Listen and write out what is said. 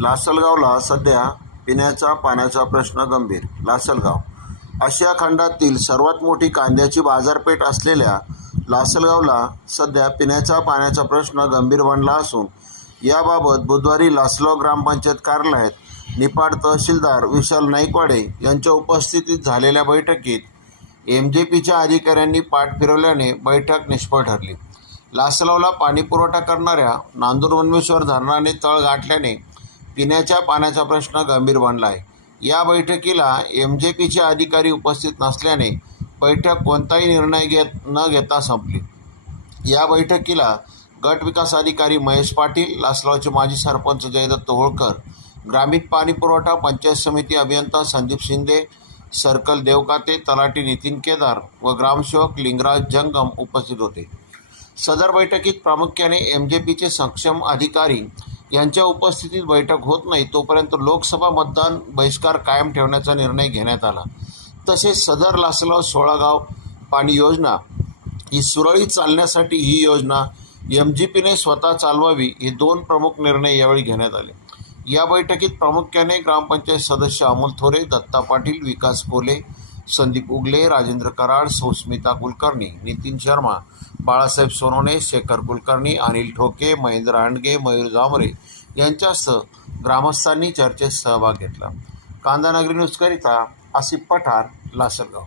लासलगावला सध्या पिण्याचा पाण्याचा प्रश्न गंभीर. लासलगाव. आशिया खंडातील सर्वात मोठी कांद्याची बाजारपेठ असलेल्या लासलगावला सध्या पिण्याचा पाण्याचा प्रश्न गंभीर बनला असून याबाबत बुधवारी लासलगाव ग्रामपंचायत कार्यालयात निपाड तहसीलदार विशाल नाईकवाडे यांच्या उपस्थितीत झालेल्या बैठकीत एम जे पीच्या अधिकाऱ्यांनी पाठ फिरवल्याने बैठक निष्फळ ठरली. लासलगावला पाणीपुरवठा करणाऱ्या नांदूर वनमेश्वर धरणाने तळ गाठल्याने पिण्याच्या पाण्याचा प्रश्न गंभीर बनला आहे या बैठकीला एम जे पीचे अधिकारी उपस्थित नसल्याने बैठक कोणताही निर्णय घेत न घेता संपली. या बैठकीला गट विकास अधिकारी महेश पाटील लासलावचे माजी सरपंच जयदत्त होळकर ग्रामीण पाणी पुरवठा पंचायत समिती अभियंता संदीप शिंदे सर्कल देवकाते तलाठी नितीन केदार व ग्रामसेवक लिंगराज जंगम उपस्थित होते. सदर बैठकीत प्रामुख्याने एम जे पीचे सक्षम अधिकारी यांच्या उपस्थितीत बैठक होत नाही तोपर्यंत लोकसभा मतदान बहिष्कार कायम ठेवण्याचा निर्णय घेण्यात आला. तसेच सदर लासलगाव सोळागाव पाणी योजना ही सुरळीत चालण्यासाठी ही योजना एम जी पीने स्वतः चालवावी हे दोन प्रमुख निर्णय यावेळी घेण्यात आले. या बैठकीत प्रामुख्याने ग्रामपंचायत सदस्य अमोल थोरे दत्ता पाटील विकास कोले संदीप उगले राजेंद्र कराड सुस्मिता कुलकर्णी नितीन शर्मा बाळासाहेब सोनवणे शेखर कुलकर्णी अनिल ठोके महेंद्र हांडगे मयूर जांभरे यांच्यासह ग्रामस्थांनी चर्चेत सहभाग घेतला. कांदानगरी न्यूजकरिता आसिफ पठार लासलगाव.